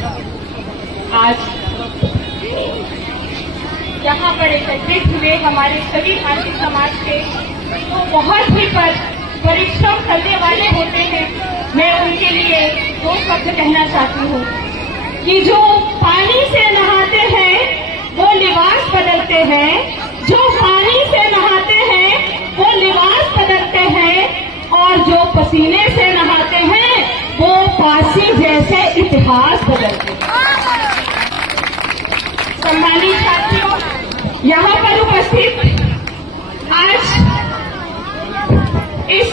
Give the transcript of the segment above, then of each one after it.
आज यहाँ पर एकत्रित हुए हमारे सभी भारतीय समाज के तो बहुत ही परिश्रम करने वाले होते हैं। मैं उनके लिए दो शब्द कहना चाहती हूँ कि जो पानी से नहाते हैं वो लिबास बदलते हैं, जो पानी से नहाते हैं वो लिबास बदलते हैं, और जो पसीने से नहाते हैं वो फांसी जैसे इतिहास बदलते हैं। सम्मानित साथियों, यहाँ पर उपस्थित आज इस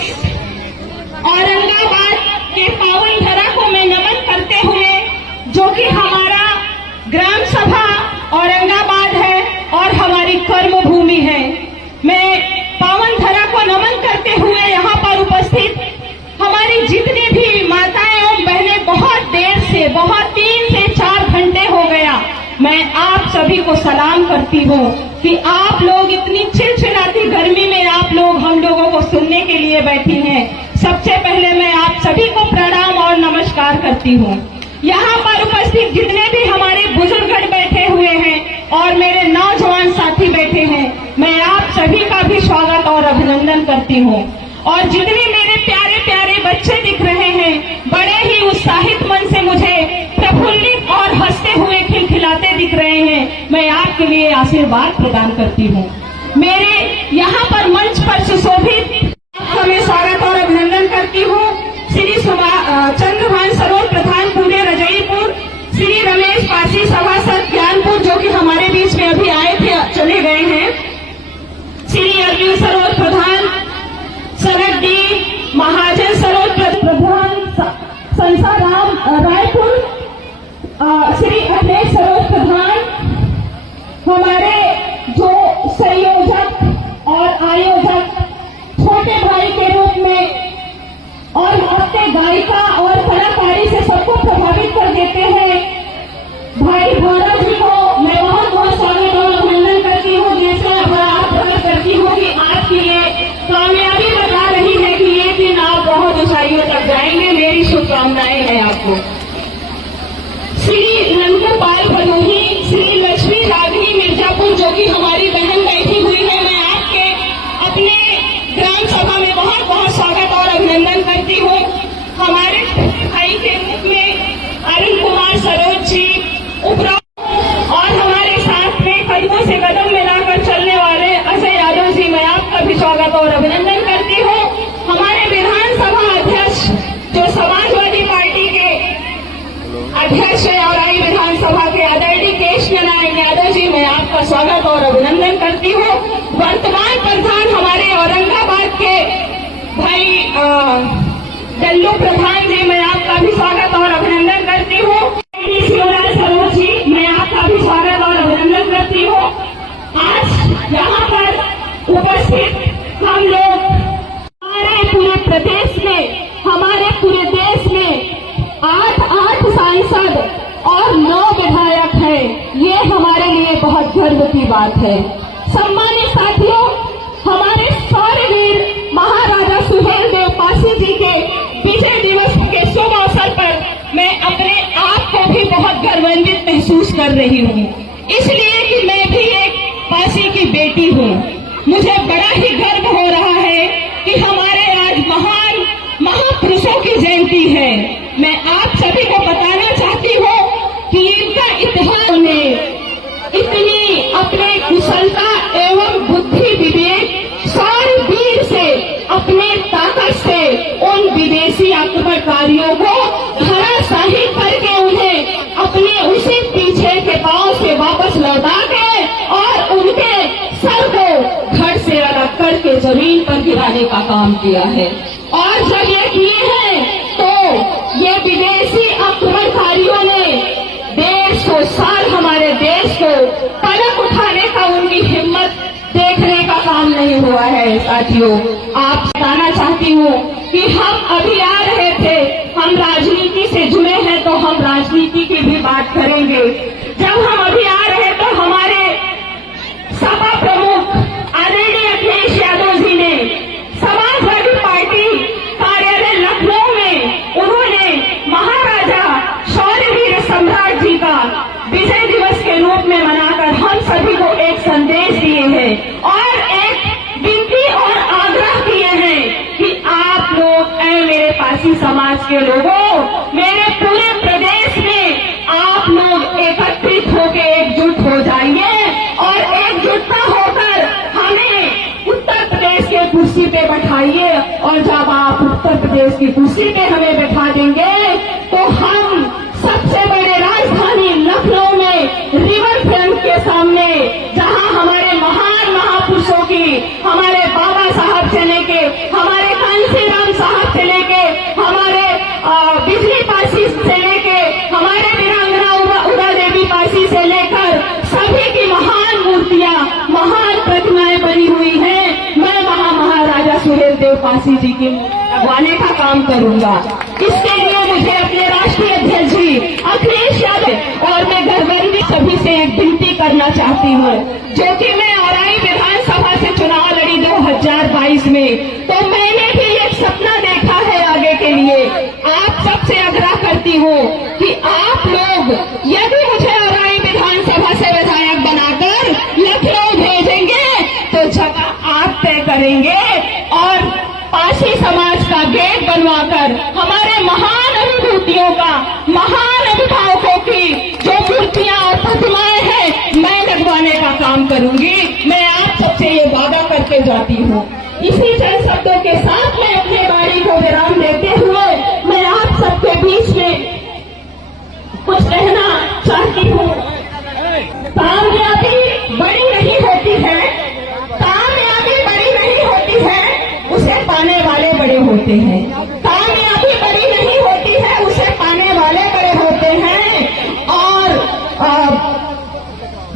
औरंगाबाद के पावन धरा को मैं नमन करते हुए, जो कि हमारा ग्राम सभा औरंगाबाद है और हमारी कर्म भूमि है, मैं पावन धरा को नमन करते हुए यहाँ पर उपस्थित हमारी जितनी भी माताएं और बहनें बहुत देर से, बहुत 3 से 4 घंटे हो गया, मैं आप सभी को सलाम करती हूँ कि आप लोग इतनी चिलचिलाती गर्मी में आप लोग हम लोगों को सुनने के लिए बैठी हैं। सबसे पहले मैं आप सभी को प्रणाम और नमस्कार करती हूँ। यहाँ पर उपस्थित जितने भी हमारे बुजुर्गगण बैठे हुए हैं और मेरे नौजवान साथी बैठे हैं, मैं आप सभी का भी स्वागत और अभिनंदन करती हूँ। और जितने मेरे प्यारे प्यारे बच्चे दिख रहे हैं, बड़े ही उत्साहित मन से मुझे प्रफुल्लित और हंसते हुए खिलखिलाते दिख रहे हैं, मैं आपके लिए आशीर्वाद प्रदान करती हूँ। मेरे यहाँ पर मंच पर सुशोभित आपका मैं स्वागत और अभिनंदन करती हूँ। श्री चंद्रभान सरोज प्रधान पूरे रजईपुर, श्री रमेश पासी सभासद ज्ञानपुर जो कि हमारे बीच में अभी आए थे, चले गए हैं, श्री अरविंद सरोज प्रधान सरड्डी, महाजन सरोज प्रधान संसाराम रायपुर, श्री अखिलेश सरोज प्रधान, हमारे जो संयोजक और आयोजक छोटे भाई के रूप में और अपने गायिका और कलाकारी से सबको प्रभावित कर देते हैं, भाई भारत जी को मैं बहुत बहुत स्वागत और अभिनंदन करती हूँ। जैसा आप प्रकट करती हूँ कि आपकी ये कामयाबी बता रही है कि ये दिन आप बहुत ऊंचाइयों तक जाएंगे, मेरी शुभकामनाएं हैं आपको। श्री नंदगोपाल भदोही, श्री लक्ष्मी राघवी मिर्जापुर जो कि हमारी बहन बैठी हुई है, मैं आपके अपने ग्राम सभा में बहुत बहुत स्वागत और अभिनंदन करती हूँ। हमारे भाई के रूप में अरुण कुमार सरोज जी उपरांत और हमारे साथ में कदमों से कदम मिलाकर चलने वाले अजय यादव जी, मैं आपका भी स्वागत और अभिनंदन करती हूँ। हमारे विधानसभा अध्यक्ष जो समाजवादी पार्टी के अध्यक्ष है और आई विधानसभा के आदरणीय केशव नारायण यादव जी, मैं आपका स्वागत और अभिनंदन करती हूँ। वर्तमान प्रधान हमारे औरंगाबाद के भाई डल्लू प्रधान जी, मैं आपका भी स्वागत और अभिनंदन करती हूँ। शिवराज सरोज जी, मैं आपका भी स्वागत और अभिनंदन करती हूँ। आज यहाँ पर उपस्थित हम लोग हमारे पूरे प्रदेश में, हमारे पूरे देश में 8 सांसद और 9 विधायक हैं, ये हमारे लिए बहुत गर्व की बात है। सम्मानित साथियों, हमारे शौर्यवीर महाराजा सुहेलदेव पासी जी के विजय दिवस के शुभ अवसर पर मैं अपने आप को भी बहुत गर्वान्वित महसूस कर रही हूँ, इसलिए कि मैं भी एक पासी की बेटी हूँ। मुझे बड़ा ही गर्व हो रहा है कि हमारे आज महान महापुरुषों की जयंती है। मैं आप सभी को बताना चाहती हूँ कि इनका इतिहास में इतनी अपने कुशलता एवं बुद्धि विवेक शौर्य वीर से, अपने ताकत से उन विदेशी आक्रमणकारियों को धराशाही करके उन्हें अपने उसी पीछे के पांव से वापस लौटा के और उनके सर को धड़ से अलग करके जमीन पर गिराने का काम किया है। और जब ये किए हैं तो ये विदेशी आक्रमणकारियों ने 150 साल हमारे देश को पलक उठाने का उनकी हिम्मत देखने का काम नहीं हुआ है। साथियों, आप बताना चाहती हूँ कि हम अभी आ रहे थे, हम राजनीति से जुड़े हैं तो हम राजनीति की भी बात करेंगे। जब हम अभी आ रहे तो हमारे सपा प्रमुख आदरणीय अखिलेश यादव जी ने समाजवादी पार्टी कार्यालय लखनऊ में उन्होंने महाराजा शौर्यवीर सम्राट के लोगों, मेरे पूरे प्रदेश में आप लोग एकत्रित होकर एकजुट हो जाइए और एकजुटता होकर हमें उत्तर प्रदेश के कुर्सी पे बैठाइए। और जब आप उत्तर प्रदेश की कुर्सी पे हमें बैठा देंगे तो हम सबसे बड़े राजधानी लखनऊ में रिवर फ्रंट के सामने, जहां हमारे महान महापुरुषों की, हमारे बाबा साहब से लेके, हमारे कांशीराम साहब से लेके, हमारे बिजली पासी से लेके, हमारे वीरांगना उदा देवी पासी से लेकर सभी की महान मूर्तियां, महान प्रतिमाएं बनी हुई हैं। मैं वहां महाराजा सुहेलदेव पासी जी की लगवाने का काम करूंगा। इसके लिए मुझे अपने राष्ट्रीय अध्यक्ष जी अखिलेश यादव और मैं घरबंदी सभी से एक विनती करना चाहती हूँ, जो कि मैं औराई विधानसभा से चुनाव लड़ी 2022 में, तो मैंने भी एक सपना देखा है आगे के लिए। आप सबसे आग्रह करती हूँ कि आप लोग यदि मुझे औराई विधानसभा से विधायक बनाकर लखनऊ भेजेंगे तो जगह आप तय करेंगे और पासी समाज का गेट बनवाकर हमारे महान अनुभूतियों का, महान अभिभावकों की जो मूर्तियां और प्रतिमाएं हैं, मैं लगवाने का काम करूंगी। मैं आप सबसे ये वादा करके जाती हूँ। इसी चंद शब्दों के साथ मैं अपने वाणी को विराम देते हुए मैं आप सबके बीच में कुछ कहना चाहती हूँ। कामयाबी बड़ी नहीं होती है, कामयाबी बड़ी नहीं होती है, उसे पाने वाले बड़े होते हैं। कामयाबी बड़ी नहीं होती है, उसे पाने वाले बड़े होते हैं। और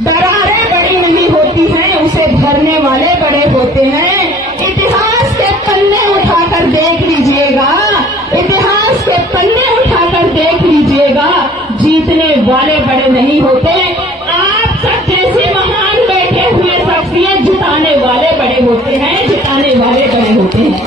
दरारें बड़ी नहीं होती हैं, उसे भरने वाले बड़े होते हैं। इतिहास के पन्ने उठाकर देख लीजिएगा, इतिहास के पन्ने उठाकर देख लीजिएगा, जीतने वाले बड़े नहीं होते। आप सब जैसे महान बैठे हुए शख्सियत जिताने वाले बड़े होते हैं, जिताने वाले बड़े होते हैं।